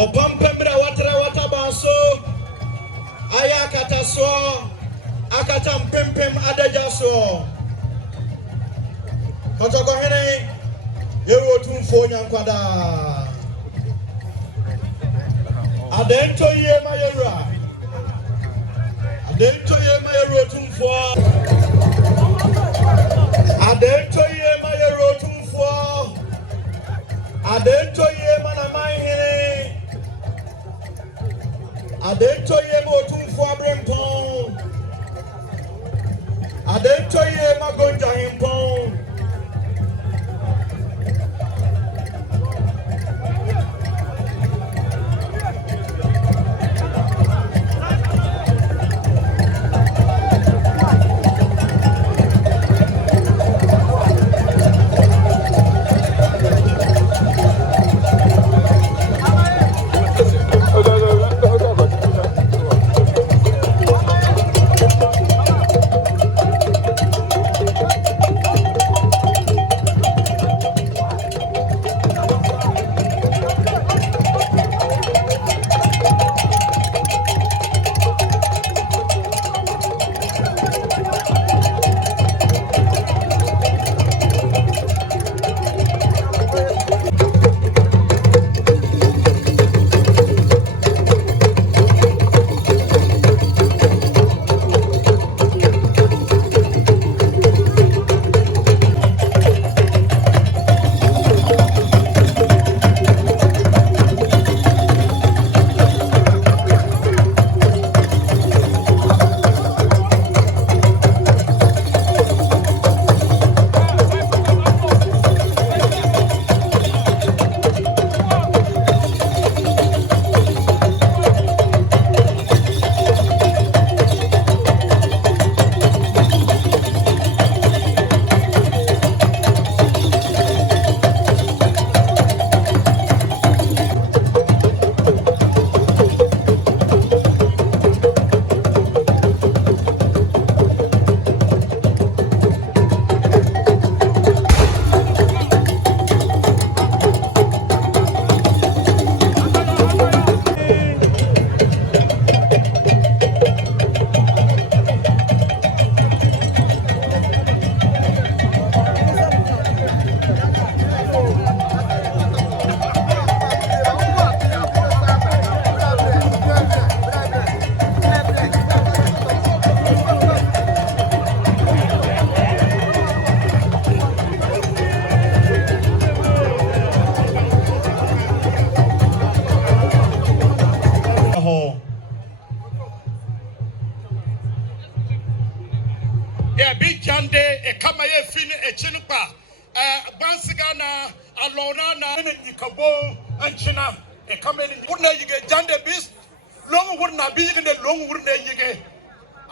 Opampemra watra watabanso. Ayakata so. Akatam pempem adajaso. Kotokyi Yewu Otumfuo nyankwada. Adento ye mayera. Adento ye mayera Otumfuo. Adento ye mayera Otumfuo. Adento ye manamaihe. Adento ye Otumfuo abrempon. Adento ye magonja himpon.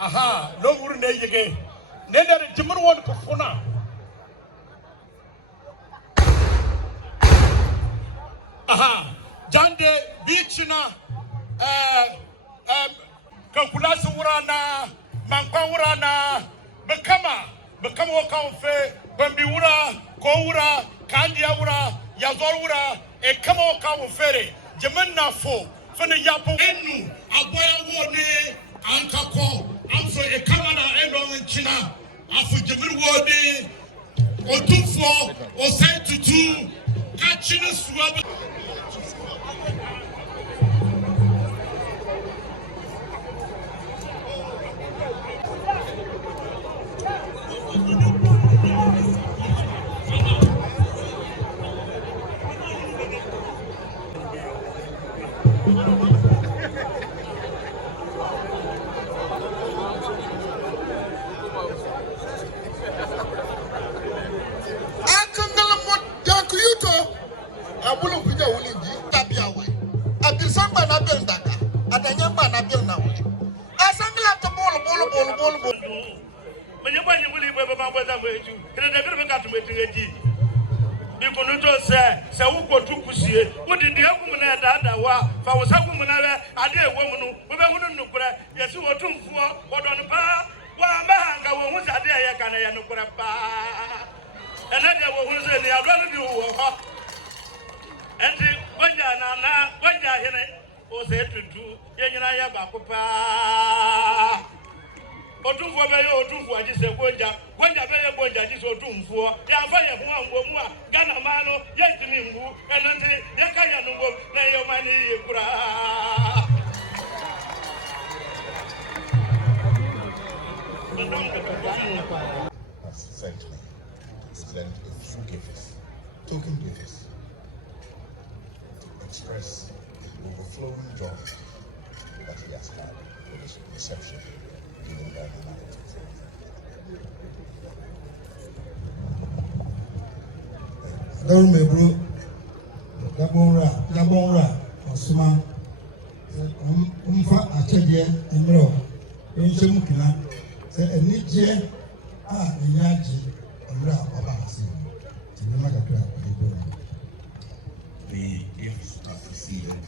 Aha, long wouldn't they again? Neither the Jimmer one Kofuna. Aha, Jande Beachina, Kulawwura, Mankpanwura, Bekama Kamfe, Bambiwura, Kowura, Kanyiti, Yagbonwura, a Kamo Kamfere, Jamana Fo, Fana Yapo, Enu, Aboya Wone, Ankako, Amso, a Kamana, and China, Afu Jamil Otumfuo, Osei Tutu, Kachina Swab. Bii-Kunuto se wukotu kusie wodi de agumuna dada wa fa wo sagumuna ade ewomunu wo be hunu nukura yesi Otumfuo wodon pa wa mahanga wo hu sade ye kana ye nukura pa ena de wo hu se ni adwa no bi wo ho enti Gonja Asantehene Osei Tutu yenyina ya bakopa Otumfuo be yo Otumfuo agise Gonja be Gonja agise Otumfuo ya fa ye ho anwo mu a Ghana ma no ye timi mbu enante ye ka ya no na ye mani ye kura has sent me to present a few gifts, token gifts, to express the overflowing joy that he has had with his reception given by the night. Bro, Yagbonwura Osuma, Achode Borenyi I. Say a Niger, Yaji, The gifts are preceded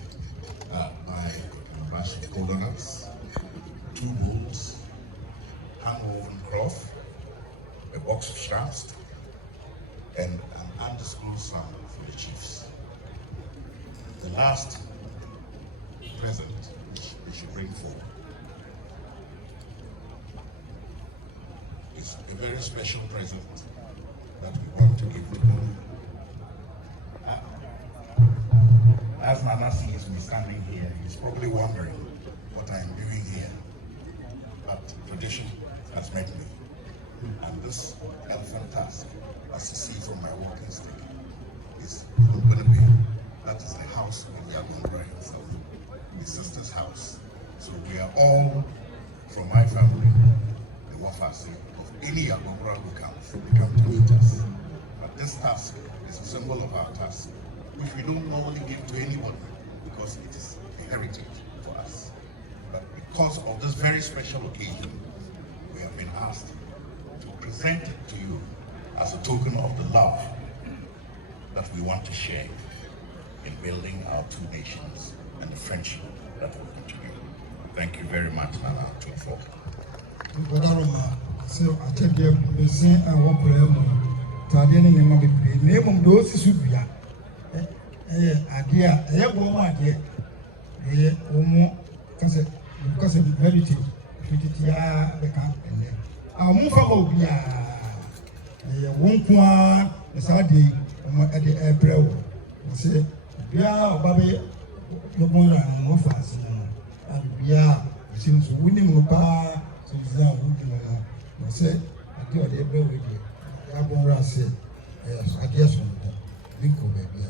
by a batch of coconuts, 2 bowls, hand-woven cloth, a box of straps, and an undisclosed sum for the chiefs. The last present which they should bring forward is a very special present that we want to give to them. As Nana sees me standing here, he's probably wondering what I'm doing here. But tradition has met me. And this elephant task, as you see from my walking stick, is Mumuni. That is the house of Yagbonwura himself, his sister's house. So we are all from my family, the Wafasi, of any Yagbonwura who comes, they come to meet us. But this task is a symbol of our task, which we don't normally give to anybody because it is a heritage for us. But because of this very special occasion, we have been asked to present it to you as a token of the love that we want to share in building our 2 nations and the friendship that will continue. Thank you very much, Nana Otumfuo. So I take the same I walk around. Tadini ni mambi pre. Name mdosi subia. Adia. Yagbonwura adia. Omo because of the heritage. Fititia the camp and then. Mufa obia. Wonkwa. Esadi. At the April. Say. Bia Babe. Yagbonwura Mofas. And Bia. Seems winning Mupa. So it's now winning. I said, I do the April with you. Yagbonwura said, yes, I guess from the Linko baby.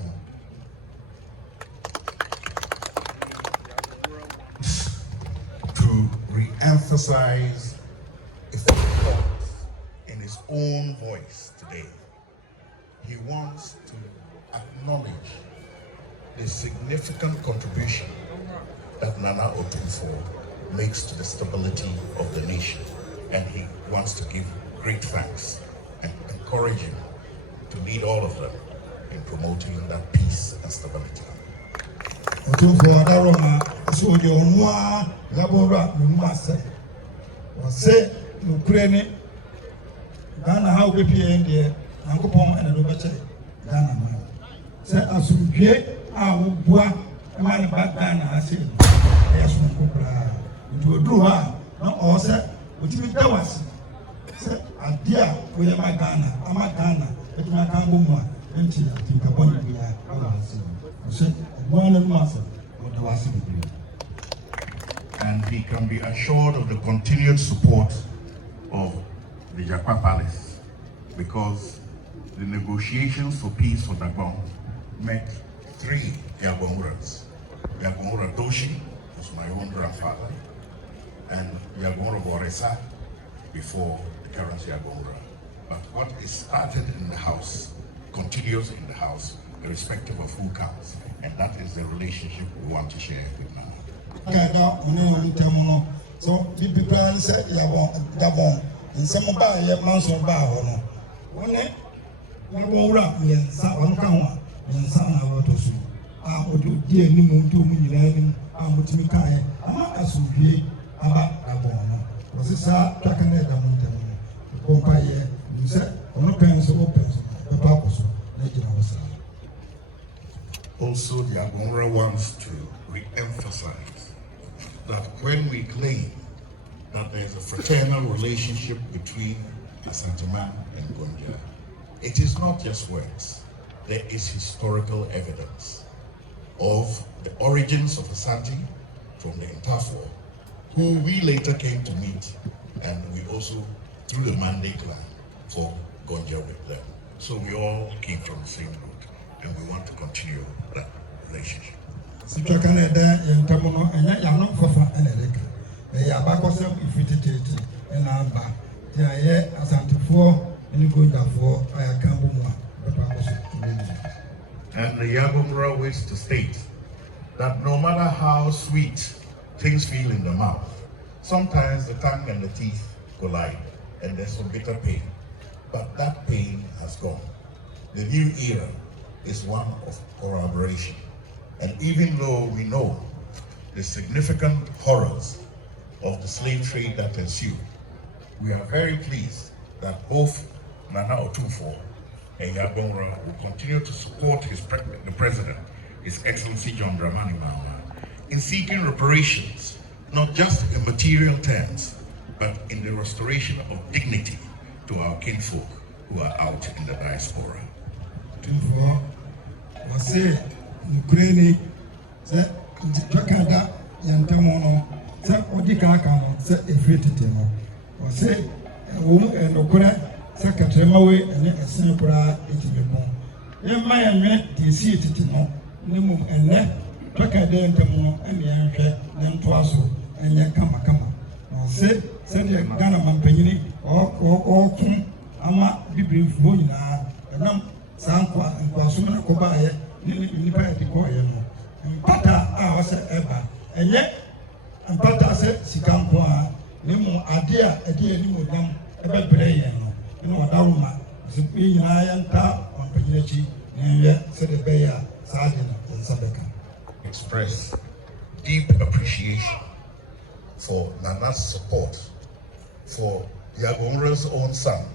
To re-emphasize a thought in his own voice today, he wants to acknowledge the significant contribution that Nana Otumfuo makes to the stability of the nation, and he wants to give great thanks and encourage him to lead all of them in promoting that peace and stability. Otumfuo Adaroma, so the Onwa Yagbonwura Mumase say Ukraine Ghana how we pay in the Ankopon and the Robache Ghana man. Say Asumdwe Awubua man back Ghana has said yes Nkopra into a drawer no or say Otimi Dawasi say Adia we are Ghana ama Ghana it ma kan go mu enti tinkabon bia awasi say one and master of the Wasi. And he can be assured of the continued support of the Jakpa Palace, because the negotiations for peace for Dagbon met 3 Yagbonwuras. Yagbonwura Doshi was my own grandfather, and Yagbonwura Boresa before the current Yagbonwura. But what is started in the house continues in the house, irrespective of who comes, and that is the relationship we want to share with Nana. So people say Gabon in some bar mansion bar one Yagbonwura one can one son out of you. I would do dear Nimu to me, I would to me kind. I'm not as we about Gabon. Was this a Takaneda Mountain? Compare, you said, I'm not paying so open, the purpose, legend of us. Also, the Yagbonwura wants to re-emphasize that when we claim that there is a fraternal relationship between Asantehene and Gonja, it is not just words. There is historical evidence of the origins of Asante from the Otumfuo, who we later came to meet, and we also threw the mandate line for Gonja with them. So we all came from the same root, and we want to continue that relationship. And the Yagbonwura wishes to state that no matter how sweet things feel in the mouth, sometimes the tongue and the teeth collide, and there's some bitter pain. But that pain has gone. The new era is one of collaboration. And even though we know the significant horrors of the slave trade that ensued, we are very pleased that both Nana Otumfuo and Yagbonwura will continue to support the President, His Excellency John Dramani Mahama, in seeking reparations, not just in material terms, but in the restoration of dignity to our kinfolk who are out in the diaspora. Osei Ukraine se Jakada yantamono se odikaka no se efritete no Osei wo enokura se katremawe ene esenpura etibebo yemma yemwe disi etiti no nemu enne Jakada yantamono ene yanhwe ne ntoaso enye kama Osei se de Ghana mampanyini o ama bibiri mfumo nyinaa enam sankwa nkwaso na kobaye nipa ya dikoye no mpata a wose eba enye mpata se sikampo a nemu ade a ade ani modam ebe breye no ina wadawuma zipi nyina ya nta ompanyinachi na se de be ya saade no nsabeka. Express deep appreciation for Nana's support for Yagbonwura's own son,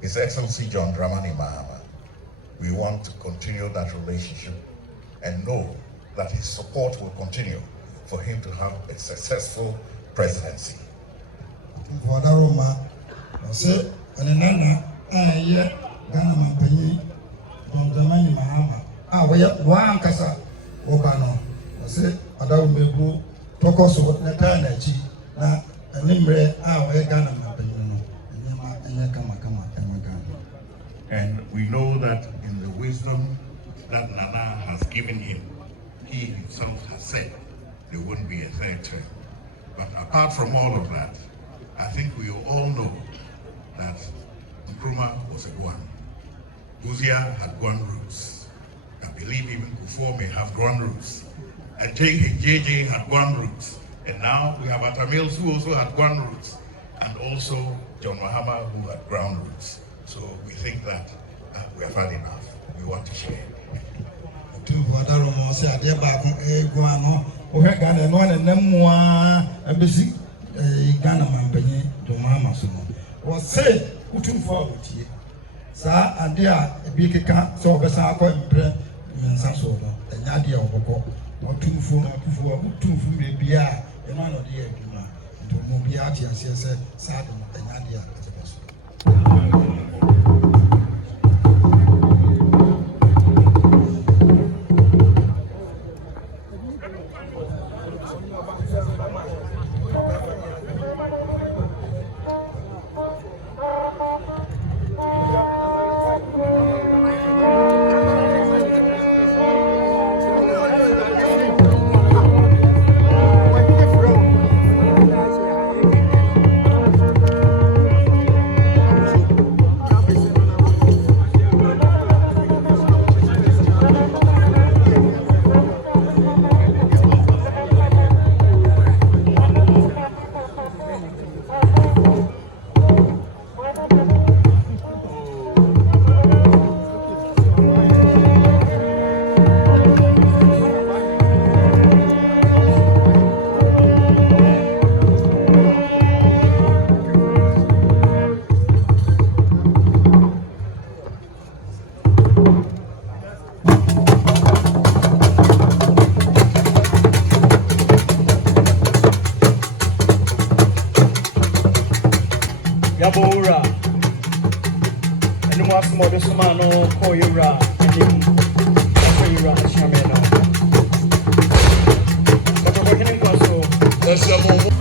His Excellency John Dramani Mahama. We want to continue that relationship and know that his support will continue for him to have a successful presidency. Ghana Mampanyi John Dramani Mahama wa nkasa obano se adawo mebu tokoso na tana chi na nimre Ghana Mampanyi no nyama anya kama and we know that in the wisdom that Nana has given him, he himself has said there wouldn't be a third term. But apart from all of that, I think we all know that Nkrumah was a Guan. Guzia had Guan roots. I believe even Kufuor may have Guan roots. And JJ had Guan roots. And now we have Atamils who also had Guan roots. And also John Mahama who had Guan roots. So we think that we have had enough. We want to share. Ghana Mampanyi Domama so Osei Otumfuo abutie sa ade a ebi keka so obesa akọ mpre nsa so no enya de obokọ Otumfuo Otumfuo be bia e ma no de adwuma nto mo bia ati ase se sa de enya de a Modo Sumano, Koyura, and then Koyura Shameno. But we're working in Guaso. That's your move.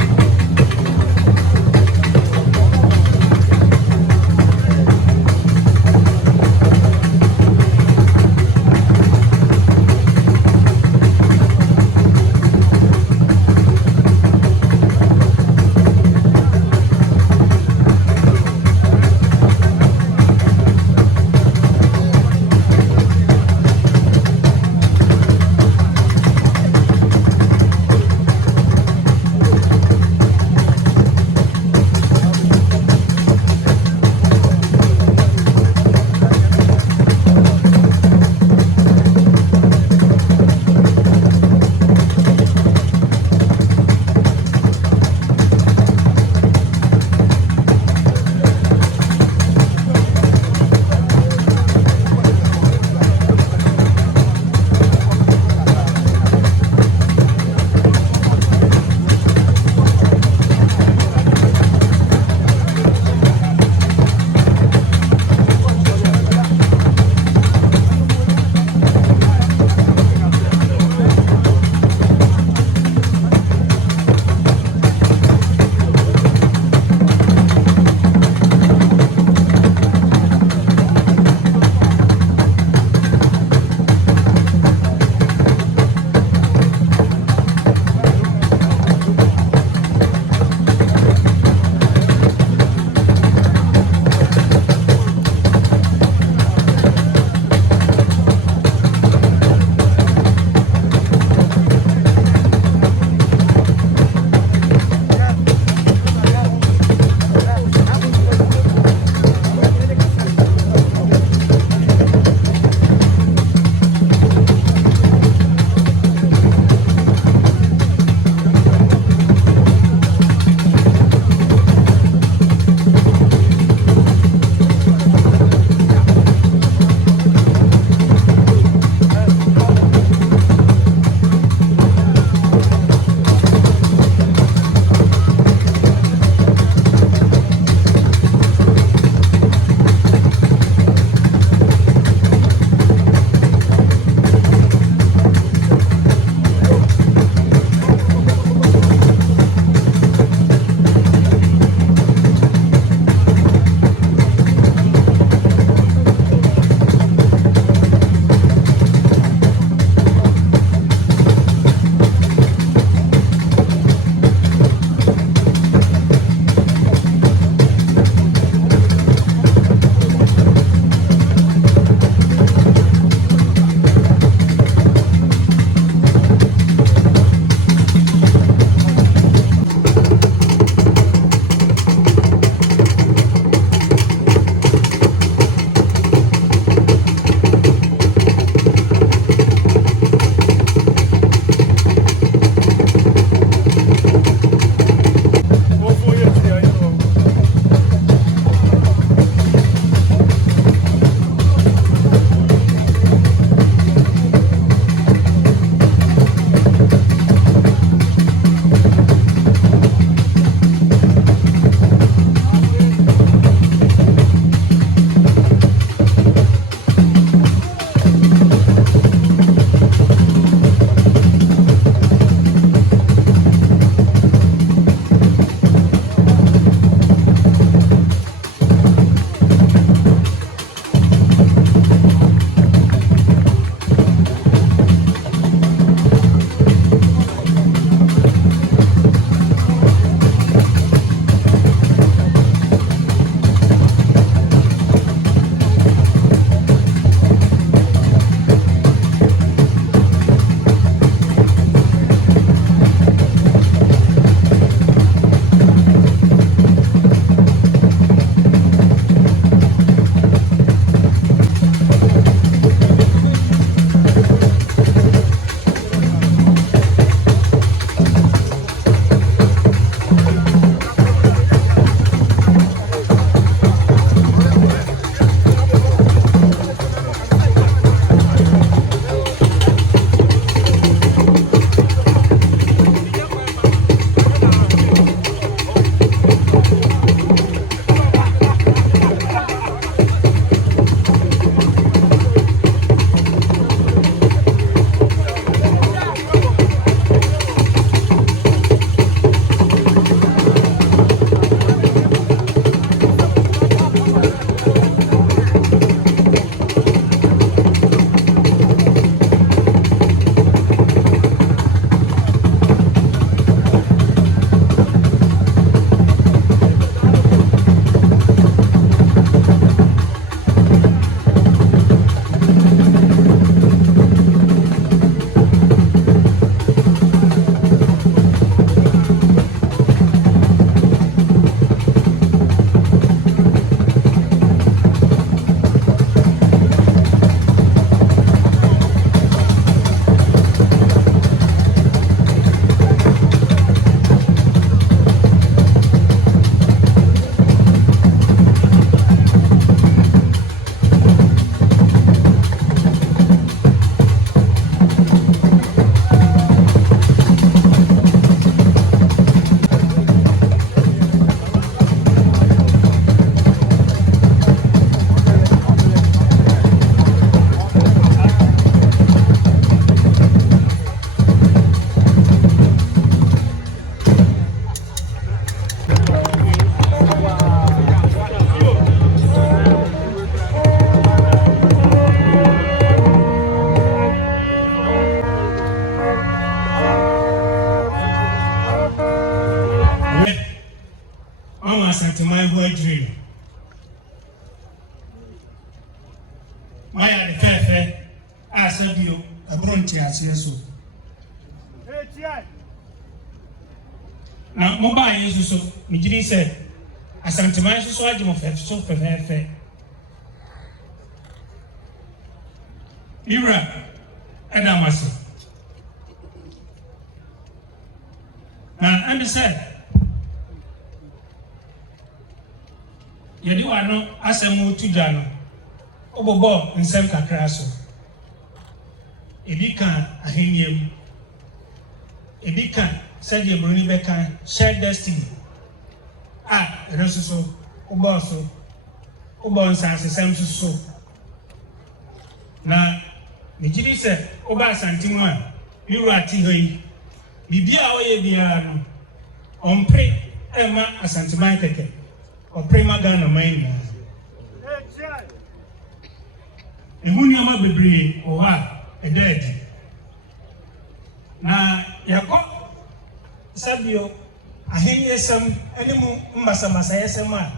aseɛ so na mobile yesu so megyiri sɛ asanteman so agye mo fɛf so fɛfɛɛfɛ Mira ɛda mase na ɛne sɛ yɛde wano asɛm mu tu gya no ɔbɔbɔ nsɛm kakra so ebi kan ahenniɛ mu ebi kan sɛdeɛ buroni bɛka shared destiny ɛno so wobɔ nsasesɛm so na megyiri sɛ woba asante mu a Mira ate hɔ yi biribi a ɔyɛ biara no ɔmpere ɛma asanteman kɛkɛ ɔpere ma Ghana man nyinaa ɛho nneɛma bebree wɔ hɔ a ɛda adi na yɛkɔ sabio ahenniɛsɛm ɛne mu mmasamasayɛsɛm a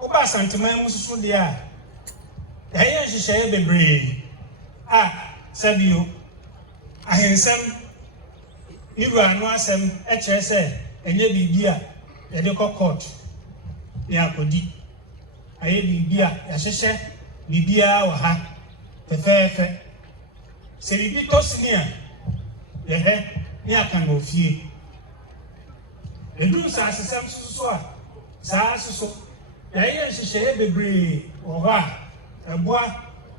woba asanteman mu soso deɛ a yɛyɛ nhyehyɛeɛ bebree a sabio ahensɛm Mira no asɛm ɛkyerɛ sɛ ɛnyɛ biribi a yɛde kɔ court ne akɔdi ayɛ biribi a yɛahyehyɛ biribiara wɔ ha fɛfɛɛfɛ sɛ biribi tɔ sini a yɛhɛ ne aka na ofie ɛduru nsasesɛm so a saa so yɛyɛ nhyehyɛeɛ bebree wɔ hɔ a ɛboa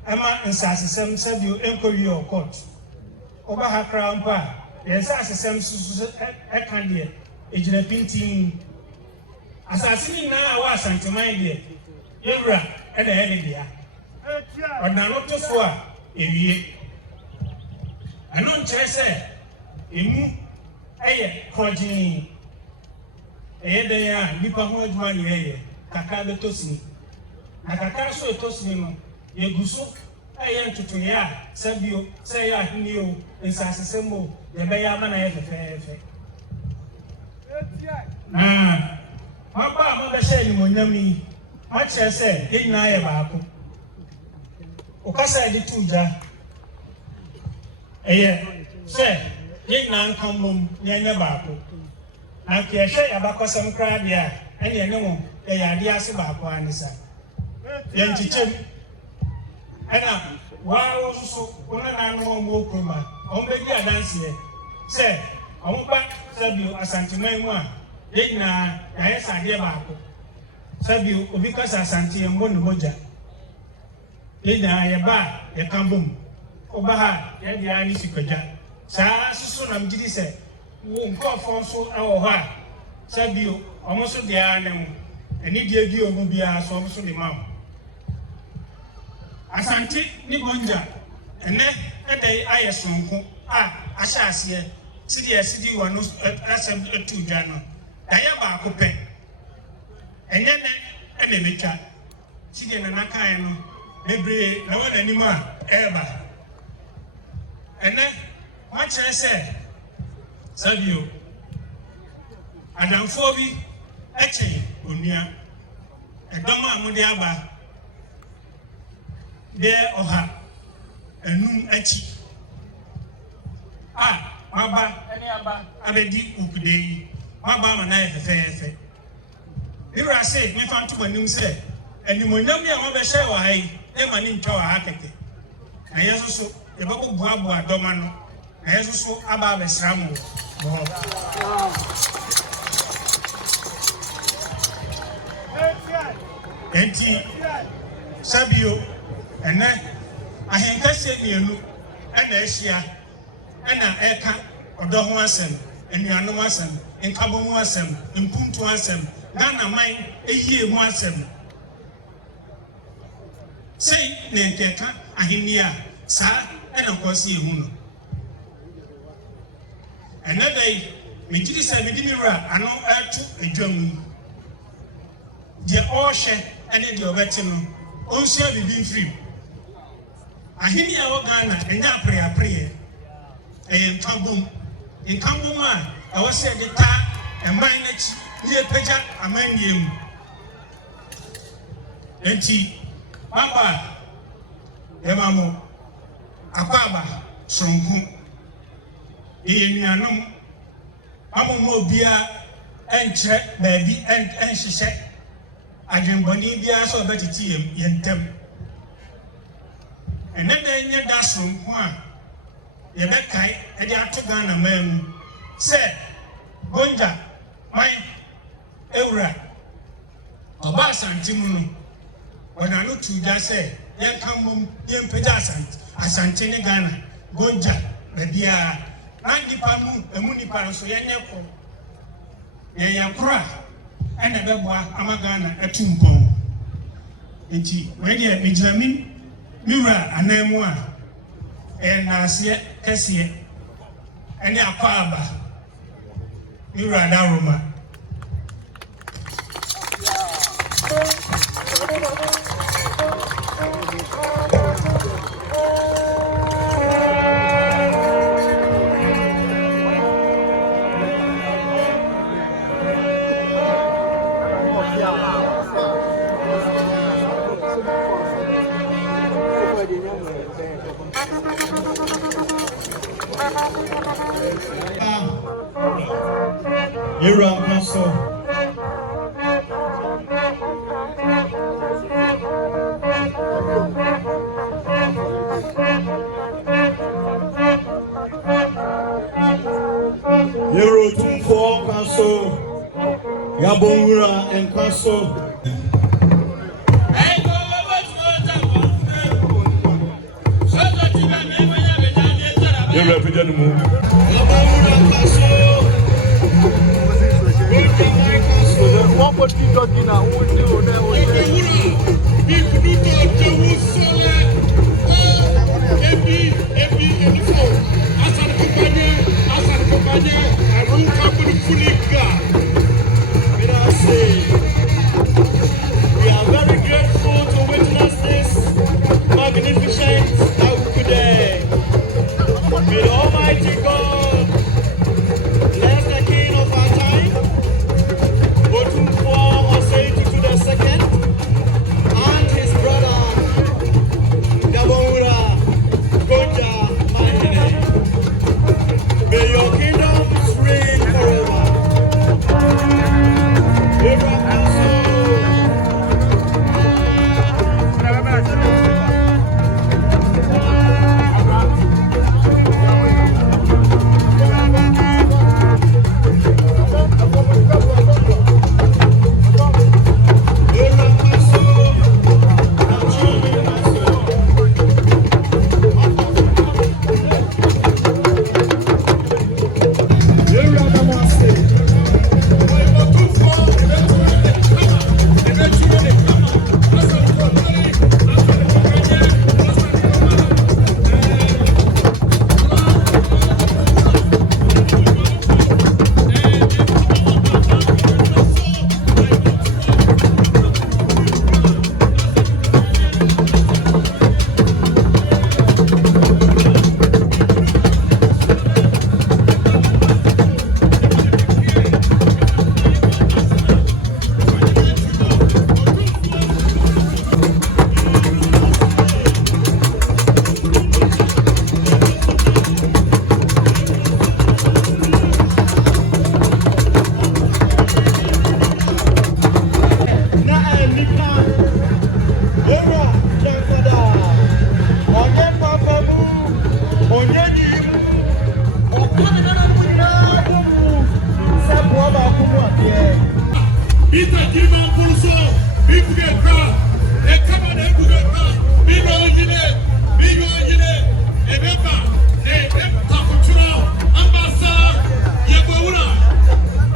ɛma nsasesɛm sɛdeɛ ɛnkɔwie wɔ court ɔba ha koraa mpo a yɛn nsasesɛm so ɛka deɛ ɛgyina pintin asase ni nyinaa a wɔ asanteman deɛ yɛwura ɛna ɛyɛ dea ɔdanotofoɔ a ɛwie ɛno nkyerɛ sɛ ɛmu ɛyɛ kɔgyee ɛyɛ dɛn a nnipa ho adwuma ne ɛyɛ kakra bɛtɔ sini na kakra so ɛtɔ sini no yɛgu so ɛyɛ ntotoyɛ a sɛbio sɛ ɛyɛ ahenni o nsasesɛm o yɛbɛyɛ ama na ɛyɛ fɛfɛɛfɛ na maba a mabɛhyɛ animonyam yi makyerɛ sɛ yɛn nyinaa yɛ baako wokasa yɛde to gya ɛyɛ sɛ yɛn nyinaa nka mmom na yɛnyɛ baako na nka yɛhwɛ yɛabakɔsɛm koraa deɛ a ɛne ɛne ho yɛyɛ adeɛ ase baako ane sa yɛnkyekyɛm ɛna waa wo soso wo nananom a ɔmo kurom a ɔmo bɛdi adanseɛ sɛ ɔmo ba sɛbio asanteman mu a yɛn nyinaa yɛayɛ sɛ adeɛ baako sɛbio obi kasa asante yɛn mbɔ ne mogya yɛn nyinaa yɛba a yɛka bom ɔba ha yɛde ara ne sikwadwa saa soso nam gyiri sɛ wo nkurɔfoɔ nso ɛwɔ hɔ a sɛbio ɔmo nso deɛ ara ne ho ɛne deɛ di ɔmo biara so ɔmo nso de ma wo asante ne Gonja ɛnɛ ɛda ayɛ sonko a ahyɛ aseɛ sideɛ sidi wɔ no asɛm atu dwa no ɛyɛ baako pɛ ɛnyɛ nɛ ɛna metwa sideɛ nana kan no bebree na wɔn anim a ɛreba ɛnɛ wɔakyerɛ sɛ sabio adamfoɔ bi ɛkyɛ onua ɛdɔm a mode aba deɛ ɔha enum akyi a waba ɛne aba abɛdi Awukudae yi waba ama na yɛ fɛfɛɛfɛ Mira sɛ mefa nto m'anim sɛ animonyam yi a wɔbɛhyɛ wɔ ha yi ɛma ne ntwa wɔ ha kɛkɛ na yɛn nso so yɛbɛboaboa dɔm ano na yɛn nso so aba abɛsra mo wɔ hɔ enti sabio ɛnɛ ahenkɛseɛ mmienu ɛna ahyia ɛna ɛka ɔdɔ ho asɛm anuanom asɛm nkabɔ mu asɛm mpuntu asɛm Ghana man ɛyie mu asɛm sei na nkɛka ahenni a saa ɛna nkɔsi ehu no ɛnɛ da yi megyiri sɛ mede Mira ano ɛto adwa mu deɛ ɔrehwɛ ɛne deɛ ɔbɛte no ɔnsua bibi mfiri ahenni a wɔ Ghana ɛnyɛ apreapreɛ ɛyɛ nkabom a ɛwɔ sɛ yɛde taa ɛman n'akyi ne yɛpagya amanneɛ mu enti maba yɛma mo akwaaba soronko Enuanom amomo bia enkyere baabi enhyehyɛ adwenbɔne bia so obetiti yentem ene na enye dasom ho a yebekai ede ato Ghana man sɛ Gonja Ewura Oba Asante mu no ona no tuja sɛ yenka mom yempagya Asante ne Ghana Gonja bia nipa mu emu nipa so yenye ko yakura ene beboa amagana etumpon enti we dey Benjamin Miura anemu a na ase kese ene akwaba Miura daroma Otumfuo Kwaso Yagbonwura and Kwaso represent mu Bii-Kunuto Jewu Soale Asantehene we are very grateful to witness this magnificent Awukudae. May the Almighty God bless the king of our time, Otumfuo Osei Tutu II, and his brother Damongowura Gonja Kingdom. May your kingdoms reign forever.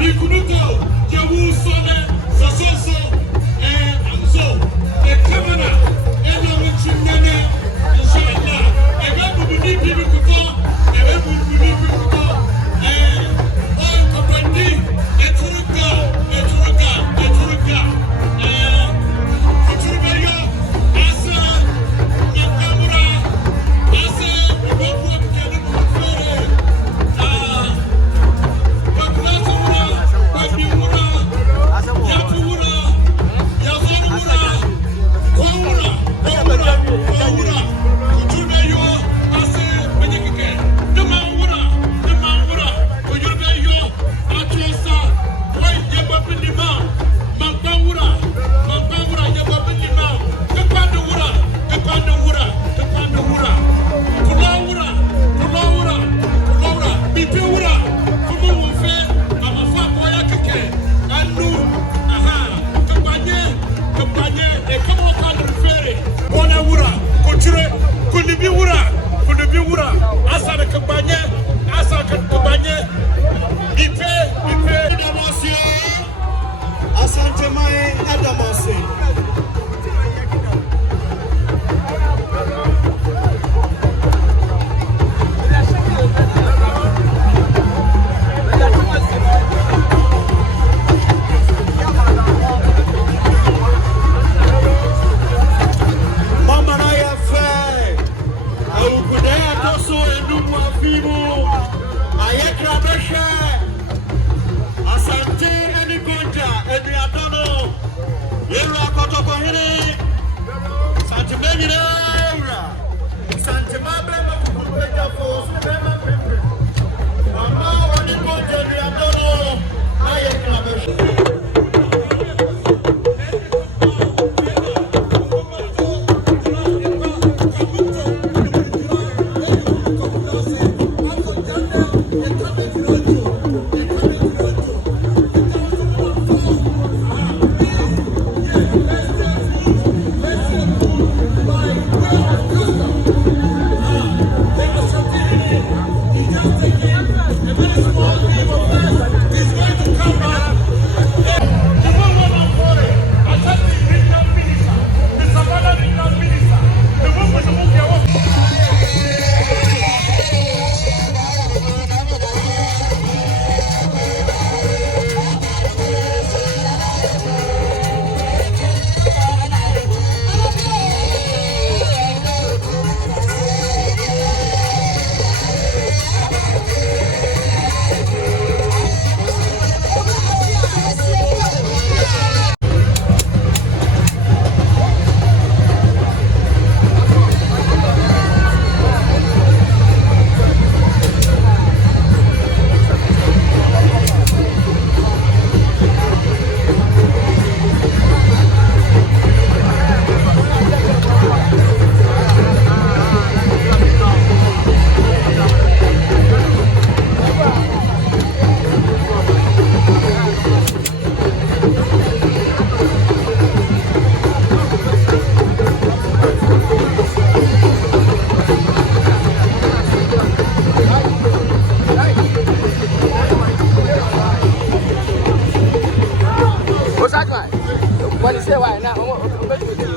Bii-Kunuto Jewu Soale Asantehene Gonja Kingdom Manhyia